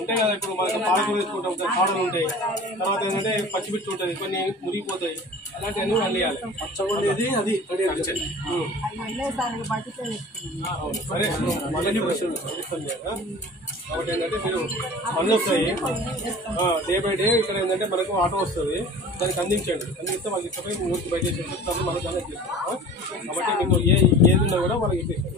ఉంటాయి కదా, ఇప్పుడు మనకు పాలకూర వేసుకుంటాం, కాడలు ఉంటాయి, తర్వాత ఏంటంటే పచ్చిమిర్చి ఉంటుంది, కొన్ని మురిగిపోతాయి, అలాంటివన్నీ అల్లేయాలి. పచ్చగొండేది అది సరే మళ్ళీ కాబట్టి ఏంటంటే మీరు పనులు వస్తాయి డే బై డే. ఇక్కడ ఏంటంటే మనకు ఆటో వస్తుంది, దానికి అందించండి. అందిస్తే వాళ్ళకి ఇష్టపై ఊరికి బయట చేసేస్తారు, మనకు దాన్ని ఇప్పిస్తాం. కాబట్టి మీకు ఏది ఉన్నా కూడా వాళ్ళకి ఇప్పిస్తాం.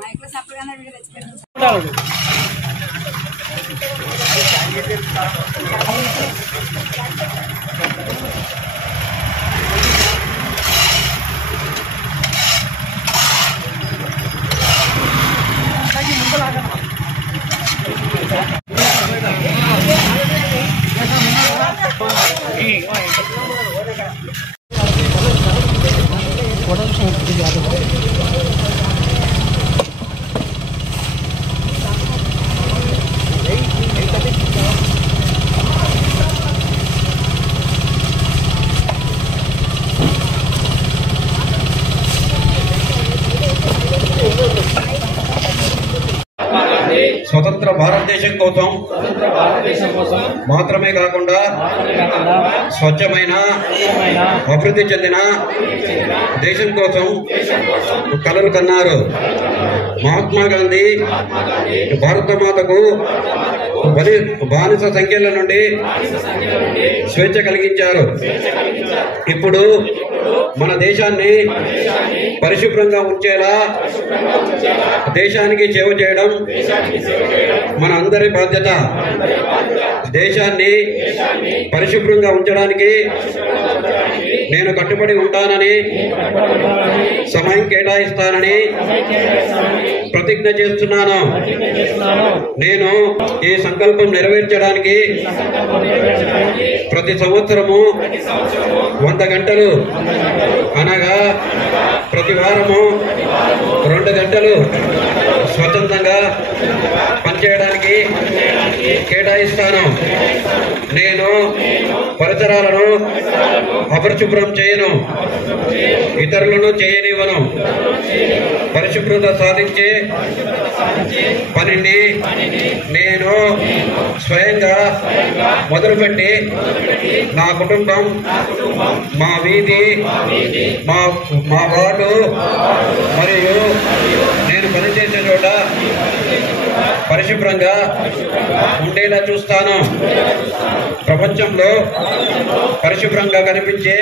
స్వతంత్ర భారతదేశం కోసం మాత్రమే కాకుండా స్వచ్ఛమైన అభివృద్ధి చెందిన దేశం కోసం కలలు కన్నారు. మహాత్మా గాంధీ భారత మాతకు బానిస సంఖ్యల నుండి స్వేచ్ఛ కలిగించారు. ఇప్పుడు మన దేశాన్ని పరిశుభ్రంగా ఉంచేలా దేశానికి సేవ చేయడం మన అందరి బాధ్యత. దేశాన్ని పరిశుభ్రంగా ఉంచడానికి నేను కట్టుబడి ఉంటానని, సమయం కేటాయిస్తానని ప్రతిజ్ఞ చేస్తున్నాను. నేను ఈ సంకల్పం నెరవేర్చడానికి ప్రతి సంవత్సరము 100 గంటలు అనగా ప్రతి వారము 2 గంటలు స్వచ్ఛందంగా పనిచేయడానికి కేటాయిస్తాను. నేను పరిసరాలను అపరిశుభ్రం చేయను, ఇతరులను చేయనివ్వను. పరిశుభ్రత సాధించే పనిని నేను స్వయంగా మొదలుపెట్టి నా కుటుంబం, మా వీధి, మా వార్డు మరియు నేను పనిచేసే చోట పరిశుభ్రంగా ఉండేలా చూస్తాను. ప్రపంచంలో పరిశుభ్రంగా కనిపించే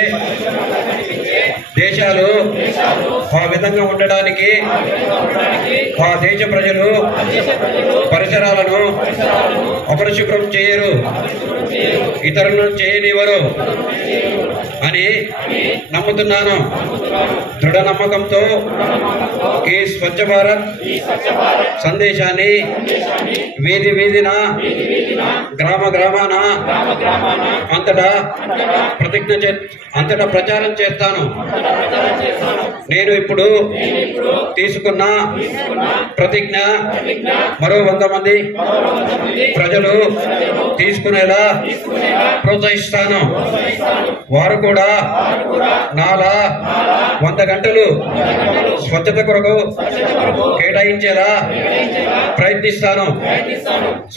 దేశాలు ఆ విధంగా ఉండడానికి ఆ దేశ ప్రజలు పరిసరాలను అపరిశుభ్రం చేయరు, ఇతరులను చేయనివ్వరు అని నమ్ముతున్నాను. దృఢ నమ్మకంతో ఈ స్వచ్ఛ భారత్ సందేశాన్ని వీధి వీధిన, గ్రామ గ్రామాన, అంతటా ప్రచారం చేస్తాను. నేను ఇప్పుడు తీసుకున్న ప్రతిజ్ఞ మరో 100 మంది ప్రజలు తీసుకునేలా ప్రోత్సహిస్తాను. వారు కూడా నాలా 100 గంటలు స్వచ్ఛత కొరకు కేటాయించేలా ప్రయత్నిస్తాను.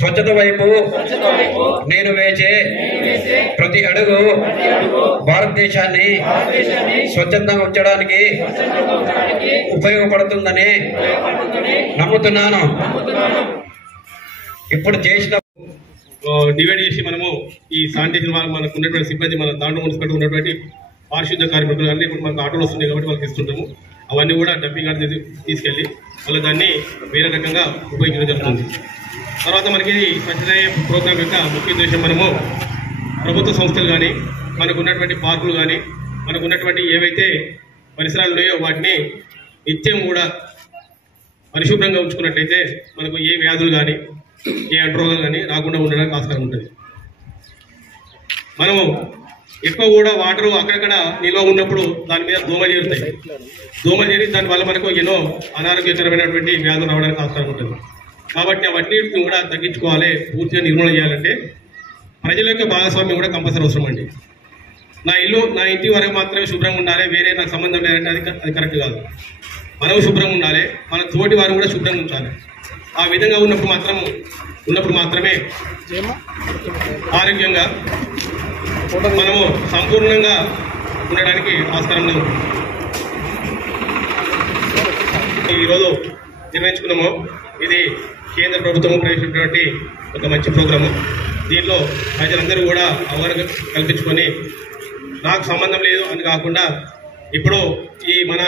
స్వచ్ఛత వైపు నేను వేసే ప్రతి అడుగు భారతదేశాన్ని స్వచ్ఛందంగా ఉంచడానికి ఉపయోగపడుతుందని నమ్ముతున్నాను. ఇప్పుడు చేసిన డివైడ్ చేసి మనము ఈ శానిటేషన్ వాళ్ళు మనకు ఉన్నటువంటి సిబ్బంది, మన దాంట్లో మున్సిపాలిటీ ఉన్నటువంటి పారిశుద్ధ్య కార్మికులు అన్నీ ఇప్పుడు మనకు ఆటోలు వస్తున్నాయి కాబట్టి వాళ్ళకి ఇస్తుంటాము. అవన్నీ కూడా డంపింగ్ యార్డ్ తీసుకెళ్ళి వాళ్ళు దాన్ని వేరే రకంగా ఉపయోగించడం జరుగుతుంది. తర్వాత మనకి స్వచ్ఛత ప్రోగ్రాం యొక్క ముఖ్య ఉద్దేశం, మనము ప్రభుత్వ సంస్థలు కానీ, మనకు ఉన్నటువంటి పార్కులు కానీ, మనకు ఉన్నటువంటి ఏవైతే పరిసరాలు ఉన్నాయో వాటిని నిత్యం కూడా పరిశుభ్రంగా ఉంచుకున్నట్లయితే మనకు ఏ వ్యాధులు కానీ, ఏ అంటురోగాలు కానీ రాకుండా ఉండడానికి ఆస్కారం ఉంటుంది. మనము ఎక్కువ కూడా వాటర్ అక్కడక్కడ నిల్వ ఉన్నప్పుడు దాని మీద దోమలు చేరుతాయి. దోమలు చేరి దానివల్ల మనకు ఎన్నో అనారోగ్యకరమైనటువంటి వ్యాధులు రావడానికి ఆస్కారం ఉంటుంది. కాబట్టి అవన్నిటిని కూడా తగ్గించుకోవాలి, పూర్తిగా నిర్మూలన చేయాలంటే ప్రజల యొక్క భాగస్వామ్యం కూడా కంపల్సరీ అవసరం అండి. నా ఇంటి వరకు మాత్రమే శుభ్రంగా ఉండాలి, వేరే నాకు సంబంధం లేదంటే అది కరెక్ట్ కాదు. మనం శుభ్రంగా ఉండాలి, మన తోటి వారు కూడా శుభ్రంగా ఉంచాలి. ఆ విధంగా ఉన్నప్పుడు మాత్రమే ఆరోగ్యంగా మనము సంపూర్ణంగా ఉండడానికి ఆస్కారం ఉంది. ఈరోజు నిర్వహించుకున్నాము. ఇది కేంద్ర ప్రభుత్వం ప్రవేశించినటువంటి ఒక మంచి ప్రోగ్రాము. దీనిలో ప్రజలందరూ కూడా అవగాహన కల్పించుకొని నాకు సంబంధం లేదు అని కాకుండా ఇప్పుడు ఈ మన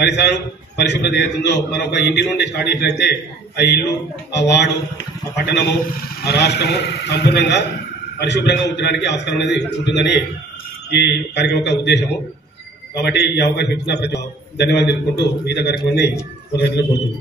పరిసరాలు పరిశుభ్రత ఏదైతుందో మనం ఒక ఇంటి నుండి స్టార్ట్ చేసినట్లయితే ఆ ఇల్లు, ఆ వార్డు, ఆ పట్టణము, ఆ రాష్ట్రము సంపూర్ణంగా పరిశుభ్రంగా ఉంచడానికి ఆస్కారం అనేది ఉంటుందని ఈ కార్యక్రమం యొక్క ఉద్దేశము. కాబట్టి ఈ అవకాశం ఇచ్చిన ప్రతి ధన్యవాదాలు తెలుపుకుంటూ మిగతా కార్యక్రమాన్ని కొనసాగించాలని కోరుతున్నాను.